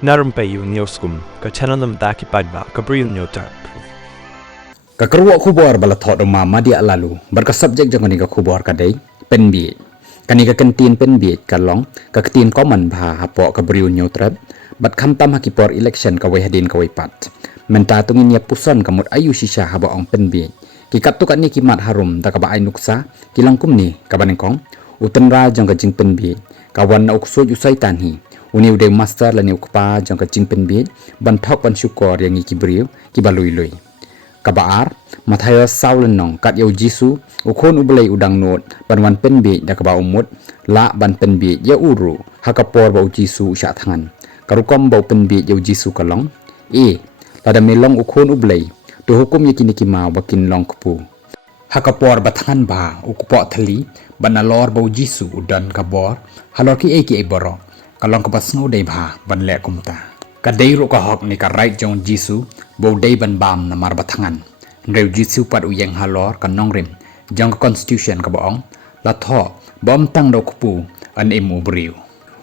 Narum payu nioskum, ka chananam daki padba, ka briu nyotar. Kakeruak kubor bala thot ma madia lalu berka subjek jangani ka kubor kadai penbi kani ka kentin penbi kalong ka ketin common bha hapo ka briu nyotrat bat kham tam hakipor election ka wai hadin ka wai pat menta tungin ya puson kamut ayu shisha haba ong penbi ki kat tu kat ni kimat harum da ka ba ai nuksa kilang kum ni ka banengkong utenra jang ka jing penbi kawan na ukso usai tan hi uni ude master la ni ukpa jang ka jing penbi ban thok ban syukor yang ki briu ki balui lui kabaar Matthias Saulen nong kat yau Jisu ukon ublay udang not banwan penbi da kaba umut la ban penbi ya uru hakapor bau Jisu sya tangan karukom bau penbi yau Jisu kalong lada melong ukon ublay tu hukum yakini kima bakin long kupu hakapor batangan ba ukupo thali banalor bau Jisu udan kabor halor ki boro kalong kapas ngau dai ba ban le kumta kadai ro ka hok ni ka right jong Jisu bau dai ban bam na mar batangan Reu Jisu pat uyeng halor kan nongrim jang constitution ka baong la tho bom tang do kupu an emu briu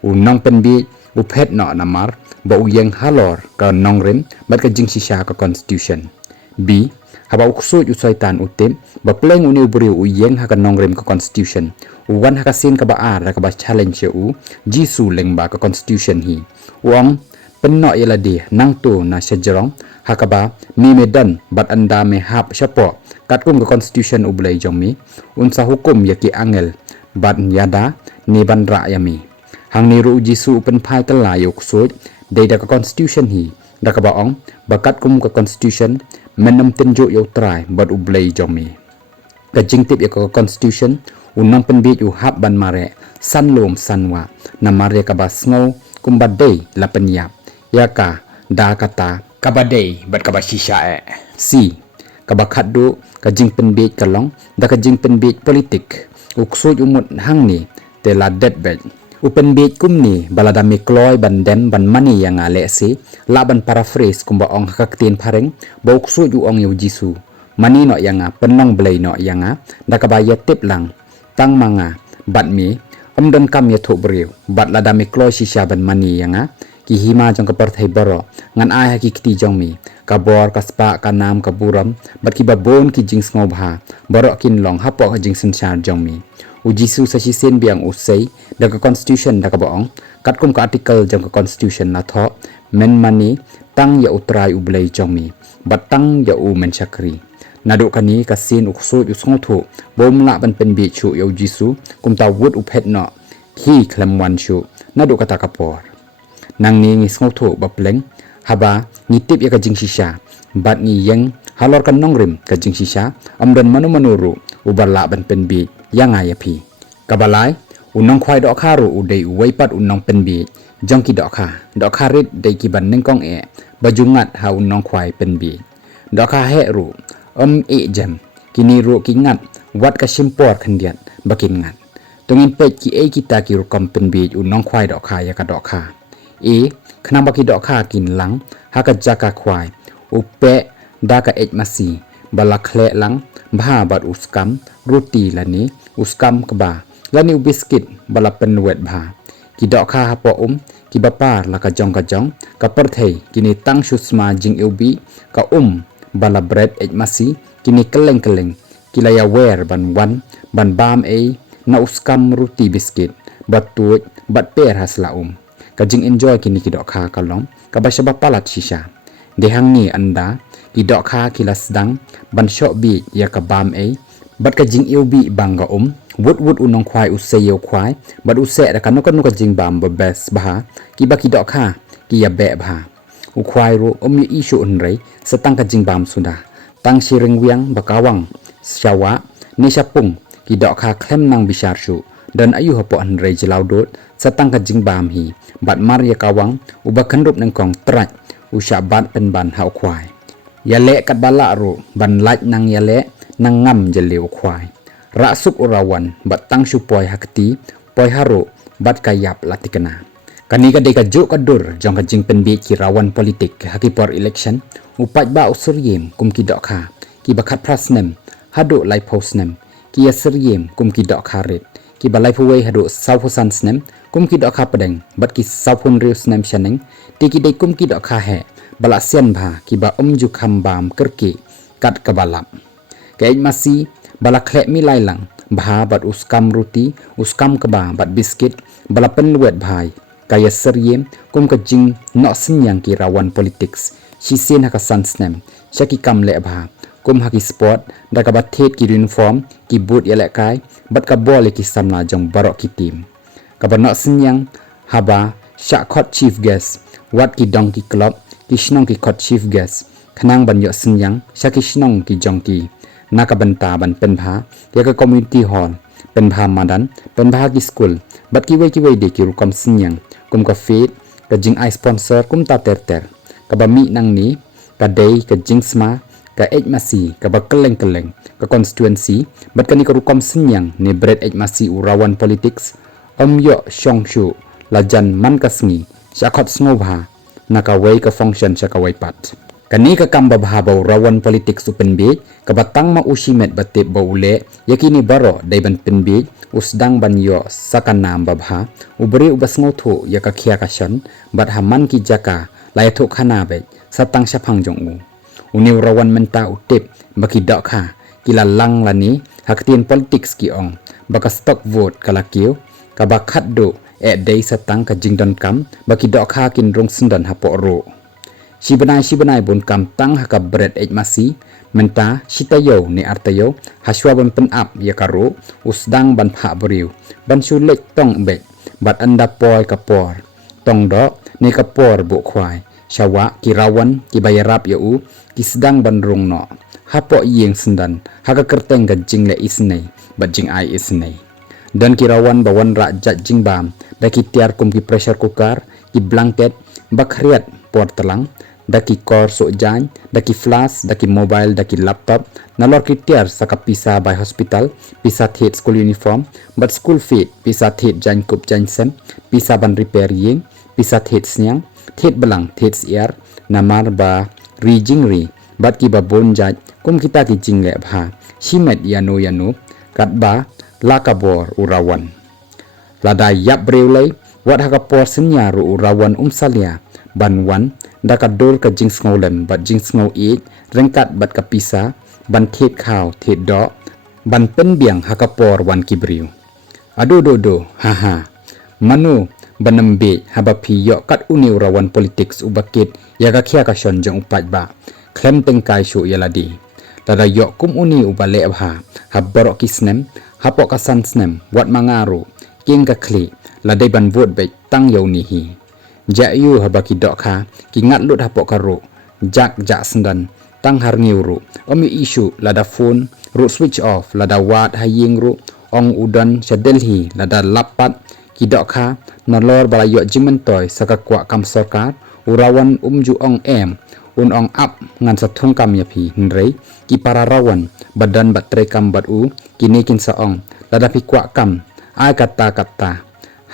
unong penbi uphet no namar ba uyeng halor ka nongrim bat ka jing shisha ka constitution b haba ukso usaitan utem ba pleng uni briu uyeng ha ka nongrim ka constitution uwan ha ka sin ka ba ar ka ba challenge u Jisu leng ba ka constitution hi uang penno yela di nang tu na sejerong hakaba mi medan bat anda me hap syapo katkum ke constitution ublai jongmi unsa hukum yaki angel bat yada ni bandra yami hang ni ru Jisu pen phai kala yok soj dei da ke constitution hi da ka baong bakat kum ke constitution menam tenjo yo trai bat ublai jongmi ka jingtip ya ke constitution unang penbi u hap ban mare sanlom sanwa na mare ka basngau kum badai la penyap yaka da kata kabadai bat kaba shisha si kaba khaddu ka jing penbit kalong da ka jing penbit politik ukso umut hang ni te la deadbed upenbit kum ni balada mi kloy ban dem ban mani yang ale si la ban paraphrase kum ba ong haktin phareng ba ukso ju ong yu Jisu mani no yang penong blai no yang da ka ba yatip lang tang manga bat mi don kam ya tho briu bat lada mi kloy shisha ban mani yang ki hima jong ka parthai baro ngan ai ha ki kiti jong mi ka bor ka spa ka nam ka buram bat ki babon ki jing sngo bha baro kin long hapo ka jing sanchar jong mi u Jisu sa si sen biang usai da ka constitution da ka baong kat kum ka article jong ka constitution na tho men mani tang ya utrai ublai jong mi bat tang ya u men chakri nadu kani ka sin ukso u sngo thu bom la ban pen bi chu yo Jisu kum ta wut uphet no ki khlam wan chu nadu ka ta ka por nang ni ngi sngo ba pleng haba ni tip ya ka jing shisha bat ni yang halor kan nongrim ka jing shisha amdan manu manuru ubarla ban penbi yang aya phi kabalai unong khwai do kharu udei uwai pat unong penbi jongki do kha rit dei ki ban neng kong bajungat ha unong khwai penbi do kha he ru jam kini ru kingat wat ka simpor khandiat bakin ngat tungin pet ki kita ki ru kom penbi unong khwai do kha ya ka do kha khna baki dok kha kin lang haka jaka khwai upe da ka masi bala khle lang bha bat uskam roti lani uskam kba lani biskit bala penwet bha ki dok kha hapo ki bapar la ka jong ka perthei kini tang susma jing ubi ka bala bread masi kini keleng kilaya wer ban wan ban bam na uskam roti biskit bat tuit bat per hasla kajing enjoy kini kidok kha kalong kabasya palat shisha dehang ni anda kidok kha kilas dang ban shok bi ya kabam bat kajing bi bangga wut unong khwai usayo khwai bat use da kanu kajing bam bes bha kiba kidok kha kiya be bha u khwai ro yu isu unrei setang kajing bam sudah tang siring wiang bakawang syawa ni syapung kidok kha klem nang bisar shu dan ayu hapo anrei jelaudot setang kajing bam hi bat Maria kawang uba kendrup nengkong terat usya bat penban hau kwai yale kat bala ru ban laj nang yale nang ngam jeliu kwai rasuk urawan bat tang supoi hakti poi haru bat kayap latikena kani ka deka juk kadur jong ka jing penbi ki rawan politik hakipor election upat ba usuryem kum ki dok kha ki bakat prasnem hadu lai postnem ki aseryem kum ki dok kha ret ki balai puwei hadu sau pusan snem kum ki dok kha pedeng bat ki sau pun riu snem shaneng ti ki dei kum ki dok kha he bala sian bha ki ba ju kham bam kerki kat kabalap ke masi bala khlek mi lai lang bha bat uskam ruti uskam kaba bat biskit bala pen wet bhai kaya seriem kum ka jing no senyang ki rawan politics si sin haka san snem shaki kam le bha kum haki sport da ka bat thet ki uniform ki boot ya le kai bat ka bol ki samna jong barok ki team ka ba no senyang haba sha khot chief guest wat ki dong ki club ki shnong ki khot chief guest khanang ban yo senyang shaki shnong ki jong ki naka banta ban pen bha ya ka community hall pen bha madan pen bha ki school bat ki wei de ki rukom senyang kum ka feed ka jing ai sponsor kum ta ter ka ba mi nang ni ka dei ka jing sma ka masi ka ba keleng ka constituency bat ka ni ka rukom senyang ni bread masi urawan politics yo shong shu lajan man ka sngi shakhot snobha naka wei ka function shaka wei pat kani ka kamba bhabaw rawan politics upen bi ka batang ma usimet batte baule yakini baro daiban penbi usdang banyo sakanam babha ubri ubasngo thu yaka khia ka shan bat haman ki jaka laitho khana be satang shaphang jongu uniw rawan menta utip baki dak kha kila lang lani haktien politics ki ong baka stock vote kala kiu ka bakhat do e dei satang ka jingdon kam baki dak kha kin rong sundan hapo ro Shibanai bun kam tang haka bread masi menta shitayo ni artayo haswa ban pen up ya karo usdang ban pha beriu ban sulek tong bek bat anda poi kapor tong do ni kapor bu khwai shawa kirawan ki bayarap ya u ki sedang ban rung no hapo yeng sendan haka kerteng ga jing le isnei bat jing ai isnei dan kirawan bawan ra jat jing bam daki tiar kum ki pressure cooker ki blanket bakhriat por telang daki kor so jan daki flash daki mobile daki laptop nalor kitiar saka pisa by hospital pisa thet school uniform but school feed pisa thet jan kup jan sem pisa ban repair yeng pisa thet snyang thet belang thet siar namar ba rijing ri bat ki ba bon jaj kum kita ki jing le bha shimet yanu kat ba lakabor urawan lada yap brewlei wat hakapor senya ru urawan salia banwan daka dol ka jing snolem bat jing snow eat rengkat bat ka pisa ban thet khaw thet do ban pen biang hakapor wan kibriu ado do ha manu banambe haba phi yo kat uniu rawan politics ubakit yaga khia ka shon jong upat ba klem tengkai shu yaladi tada yo kum uni ubale bha habaro kisnem hapo ka san snem wat mangaru king ka khli ladai ban vote be tang yo ni hi Jayu habaki dokha ki ngat lut hapok karo jak sendan tang har ngiuru omi isu lada phone ru switch off lada wat haying ru ong udan shadelhi lada lapat ki dokha nolor balayo jimentoy saka kwa kam sarkar urawan umju ong em ong up ngan sathung kam yapi nrei ki para rawan badan batre kam batu kini kin sa ong lada pi kwa kam ai kata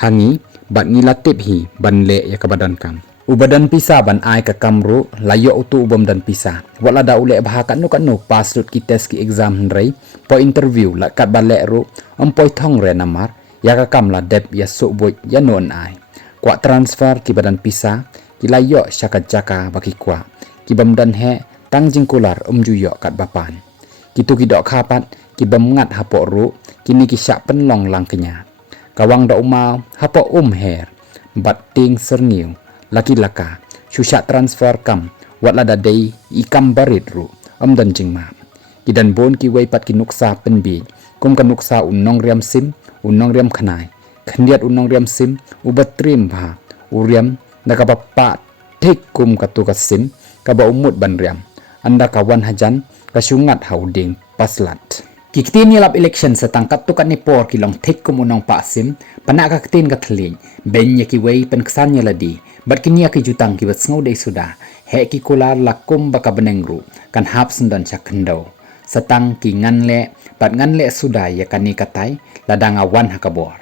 hangi bat ngilatip hi banle ya kabadan kam ubadan pisa ban ai ka kamru layo utu ubam dan pisa wala da ule bha kan no pass lut ki test ki exam nrei po interview la kat bale ru poi thong re namar ya ka kam la dep ya su boy ya non ai kwa transfer ki badan pisa ki layo shaka jaka baki kwa ki bam dan he tang jingkular juyo kat bapan kitu ki dok khapat ki bam ngat hapo ru kini ki syak penlong lang kenya kawang da umau hapo her bat ting serniu laki laka shusha transfer kam wat la da dei ikam barit ru dan jingma kidan bon ki wei pat ki nuksa penbi kum kan nuksa unong riam sim unong riam khanai khandiat unong riam sim ubat trim bha uriam da ka pa thik kum ka tu ka sim ka ba umut ban riam anda kawan hajan ka sungat hauding paslat Kiktin yalap election sa tangkat tukat ni por kilong thik kumunong pasim panak kaktin katling ben yaki way penksan yaladi bat kinya ki jutang ki bat sngow day suda he ki kular lakum baka benengru kan hap sundan chakendo satang ki nganle bat nganle suda ya kani katay ladang awan hakabor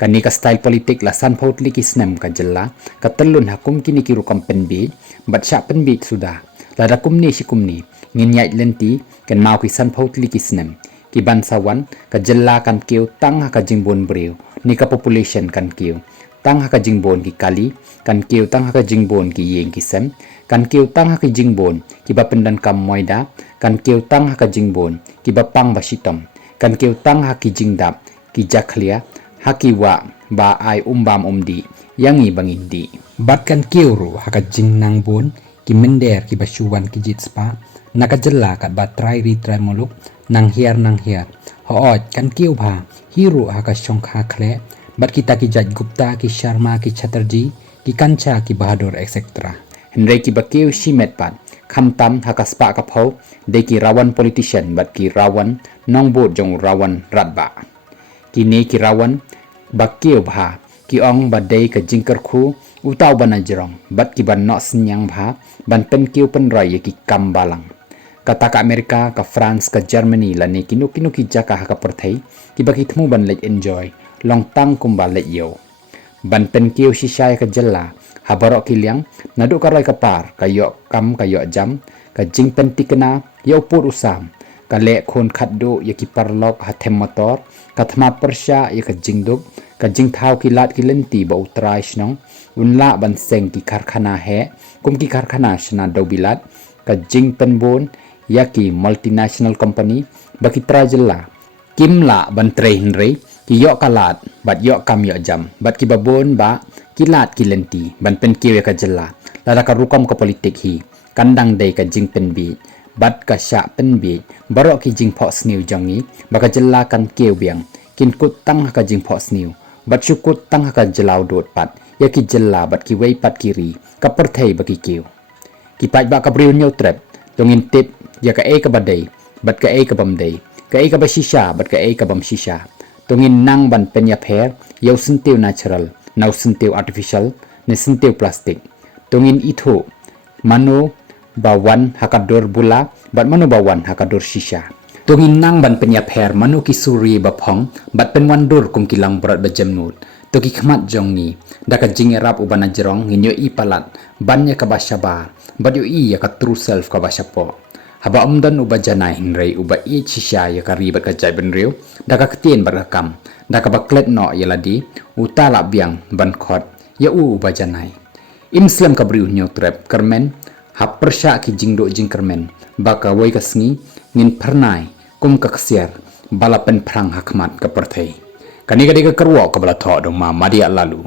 kani ka style politik la san pautli ki snem ka jella katelun hakum kini ki rukam penbi bat sya penbi suda lada kumni si kumni nginyai lenti kan mau ki san pautli ki snem ki bansawan ka jella kan kiu tang ha ka jingbon beriu ni ka population kan kiu tang ha ka jingbon ki kali kan kiu tang ha ka jingbon ki yeng ki sem kan kiu tang ha ka jingbon ki ba pendan kam moida kan kiu tang ha ka jingbon ki ba pang ba sitom kan kiu tang ha ki jingdap ki jaklia ha ki wa ba ai umbam umdi yangi bangindi bat kan kiu ru ha ka jingnang bon ki mender ki basuwan ki jitspa nakajella kat batrai ritrai muluk nang hiar hoot kan kiu bha hiru ha ka shongkha khle bat kita ki jaj gupta ki sharma ki chatterjee ki kancha ki bahadur etc henry ki bakiu shimet pat khamtam ha ka spa ka phau de ki rawan politician bat ki rawan nongbot jong rawan ratba ki ne ki rawan bakiu bha ki ong badai ka jingkar khu utau banajrong bat ki ban no senyang bha ban pen kiu pen rai ki kam balang kata ka Amerika ka France ka Germany la ne kinu ki jaka ha ka perthai ki baki thmu ban let enjoy long tang kumba let yo ban pen kiu shisai ka jella ha barok ki liang nadu ka rai ka par ka yo kam ka yo jam ka jing pen tikna yo pur usam ka le khon khat do ya ki parlok ha them motor ka thma persha ya ka jingduk ka jing thau ki lat ki lenti ba utrai snong unla ban seng ki karkhana he kum ki karkhana shna do bilat ka jing pen bon yaki multinational company baki trajella kimla ban tre henry ki yo kalat bat yo kam yo jam bat ki babon ba kilat ki lenti ban pen kiwe ka jella lada ka rukom ka politik hi kandang dei ka jing pen bi bat ka sha pen bi barok ki jing pho sniu jangi baka jella kan kiw biang kin kut tang ka jing pho sniu bat shukut tang ka jelau dot pat yaki jella bat ki wei pat kiri ka perthei baki kiw ki pat ba ka briu nyau trep tongin tip ya ka e ka badai bat ka e ka bamdei ka e ka ba shisha bat ka e ka bam shisha tongin nang ban penya pher yau sintiu natural nau sintiu artificial ne sintiu plastic tongin itho mano bawan hakador bula bat mano bawan hakador shisha tongin nang ban penya pher mano ki suri ba phong bat pen wandur kum kilang berat ba jamnut to ki khmat jongni daka jing rap ubana jerong nginyo i palat bannya ka basaba bat yo i ya ka true self ka basapo haba umdan uba janai hinrei uba i chisha ya ka ribat ka jai benriu daka ketien barakam daka baklet no ya ladi utala biang ban khot ya uba janai imslam ka briu nyo trap kermen ha persha ki jingdo jing kermen baka woi ka sngi ngin pernai kum ka ksiar balapen prang hakmat ka perthei kani ka kerwo ka bala tho do ma madia lalu